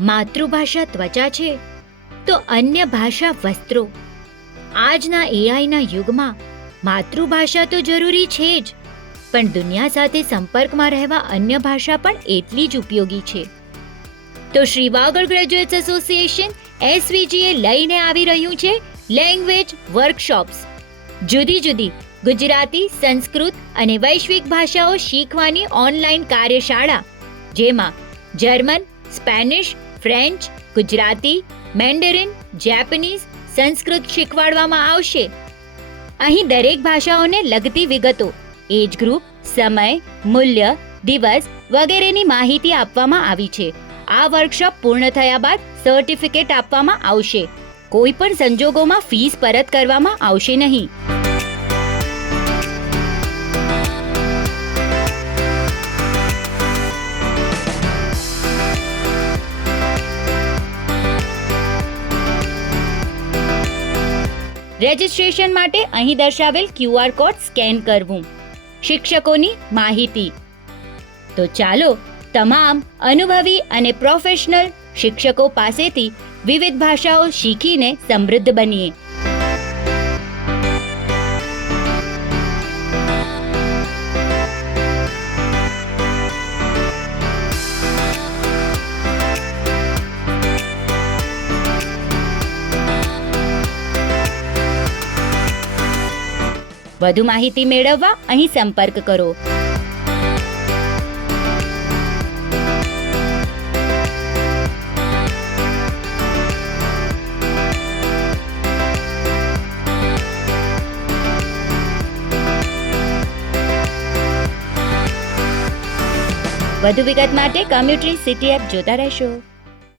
માતૃભાષા ત્વચા છે તો અન્ય ભાષા વસ્ત્રો. આજના એઆઈના યુગમાં માતૃભાષા તો જરૂરી છે જ, પણ દુનિયા સાથે સંપર્કમાં રહેવા અન્ય ભાષા પણ એટલી જ ઉપયોગી છે. તો Shri Vagad graduates association SVGA લઈને આવી રહ્યું છે લેંગ્વેજ વર્કશોપ્સ. જુદી જુદી ગુજરાતી, સંસ્કૃત અને વૈશ્વિક ભાષાઓ શીખવાની ઓનલાઈન કાર્યશાળા, જેમાં German, Spanish, French, Gujarati, Mandarin, Japanese, Sanskrit શીખવાડવામાં આવશે. અહીં દરેક ભાષાઓને લગતી વિગતો, એજ ગ્રુપ, સમય, મૂલ્ય, દિવસ વગેરેની માહિતી આપવામાં આવી છે. આ વર્કશોપ પૂર્ણ થયા બાદ સર્ટિફિકેટ આપવામાં આવશે. કોઈ પણ સંજોગોમાં ફીસ પરત કરવામાં આવશે નહીં. રજિસ્ટ્રેશન માટે અહીં દર્શાવેલ QR કોડ સ્કેન કરવું. શિક્ષકોની માહિતી. તો ચાલો તમામ અનુભવી અને પ્રોફેશનલ શિક્ષકો પાસેથી વિવિધ ભાષાઓ શીખીને સમૃદ્ધ બનીએ. વધુ માહિતી મેળવવા અહીં સંપર્ક કરો. વધુ વિગત માટે કોમ્યુટરી સિટી એપ જોતા રહેશો.